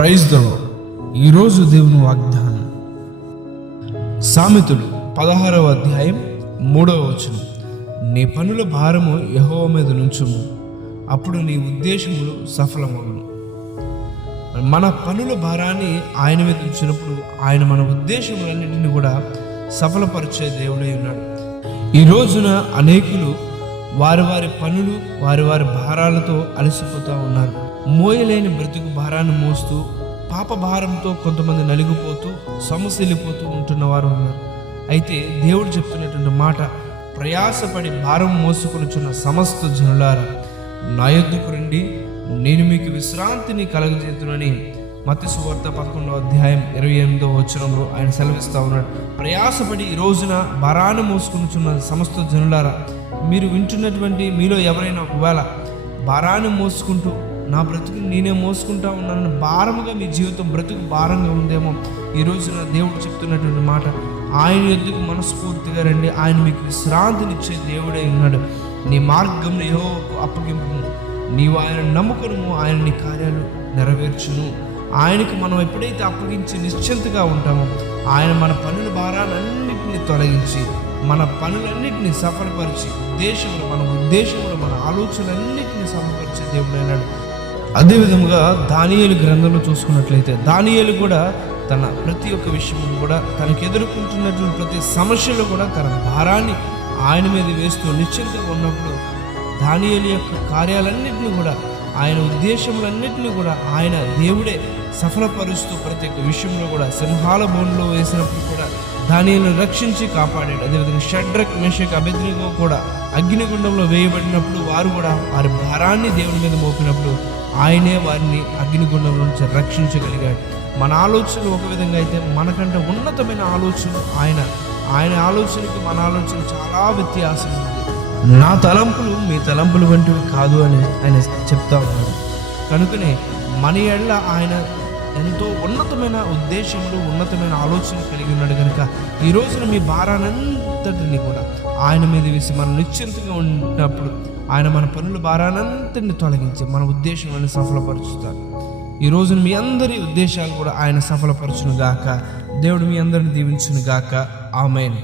Praise the lord. ఈరోజు దేవుని వాగ్దానం సామెతలు 16వ అధ్యాయం 3వ వచనం. నీ పనుల భారము యెహోవా మీద నుంచుము, అప్పుడు నీ ఉద్దేశములు సఫలమగును. మన పనుల భారాన్ని ఆయన మీద ఉంచినప్పుడు ఆయన మన ఉద్దేశములన్నింటినీ కూడా సఫలపరిచే దేవుడై ఉన్నాడు. ఈ రోజున అనేకులు వారి వారి పనులు వారి వారి భారాలతో అలసిపోతూ ఉన్నారు. మోయలేని బ్రతుకు భారాన్ని మోస్తూ పాప భారంతో కొంతమంది నలిగిపోతూ సమస్యలిపోతూ ఉంటున్న వారు ఉన్నారు. అయితే దేవుడు చెప్తున్నటువంటి మాట, ప్రయాసపడి భారం మోసుకొనుచున్న సమస్త జనులారా నా యొద్దకు రండి, నేను మీకు విశ్రాంతిని కలగజేతునని మత్తయి సువార్త 11వ అధ్యాయం 28వ వచనంలో ఆయన సెలవిస్తూ ఉన్నాడు. ప్రయాసపడి ఈ రోజున భారాన్ని మోసుకొనుచున్న సమస్త జనులారా, మీరు వింటున్నటువంటి మీలో ఎవరైనా ఒకవేళ భారాన్ని మోసుకుంటూ నా బ్రతుకు నేనే మోసుకుంటా ఉన్నానని భారముగా మీ జీవితం బ్రతుకు భారంగా ఉందేమో, ఈ రోజున దేవుడు చెప్తున్నటువంటి మాట, ఆయన యొద్దకు మనస్ఫూర్తిగా రండి, ఆయన మీకు విశ్రాంతినిచ్చే దేవుడై ఉన్నాడు. నీ మార్గం యెహోవాకు అప్పగింపు, నీవు ఆయన నమ్ముకొనుము, ఆయన నీ కార్యాలు నెరవేర్చును. ఆయనకి మనం ఎప్పుడైతే అప్పగించి నిశ్చింతగా ఉంటామో ఆయన మన పనుల భారాలన్నింటినీ తొలగించి మన పనులన్నింటినీ సఫలపరిచి ఉద్దేశంలో మన ఆలోచనలన్నింటినీ సఫలపరిచే దేవుడైనాడు. అదేవిధంగా దానియేలు గ్రంథంలో చూసుకున్నట్లయితే దానియేలు కూడా తన ప్రతి ఒక్క విషయంలో కూడా తనకు ఎదుర్కొంటున్నటువంటి ప్రతి సమస్యలో కూడా తన భారాన్ని ఆయన మీద వేస్తూ నిశ్చింతగా ఉన్నప్పుడు దానియేలు యొక్క కార్యాలన్నింటినీ కూడా ఆయన ఉద్దేశములన్నింటినీ కూడా ఆయన దేవుడే సఫలపరుస్తూ ప్రతి ఒక్క విషయంలో కూడా సింహాల బోన్లో వేసినప్పుడు కూడా దానియేలును రక్షించి కాపాడాడు. అదేవిధంగా షడ్రక్, మేషక్, అబేద్నెగో కూడా అగ్నిగుండంలో వేయబడినప్పుడు వారు కూడా వారి భారాన్ని దేవుని మీద మోపినప్పుడు ఆయనే వారిని అగ్నిగుండంలో నుంచి రక్షించగలిగాడు. మన ఆలోచనలు ఒక విధంగా అయితే మనకంటే ఉన్నతమైన ఆలోచనలు ఆయన ఆలోచనకి మన ఆలోచన చాలా వ్యత్యాసం ఉంది. నా తలంపులు మీ తలంపులు వంటివి కాదు అని ఆయన చెప్తా ఉన్నాడు. కనుకనే మన ఎడల ఆయన ఎంతో ఉన్నతమైన ఉద్దేశములు ఉన్నతమైన ఆలోచనలు కలిగి ఉన్నాడు. కనుక ఈ రోజున మీ భారానంతటిని కూడా ఆయన మీద వేసి మనం నిశ్చింతగా ఉన్నప్పుడు ఆయన మన పనుల భారానంతటిని తొలగించి మన ఉద్దేశాలను సఫలపరుచుతారు. ఈ రోజున మీ అందరి ఉద్దేశాలు కూడా ఆయన సఫలపరచును గాక. దేవుడు మీ అందరిని దీవించును గాక. ఆమేన్.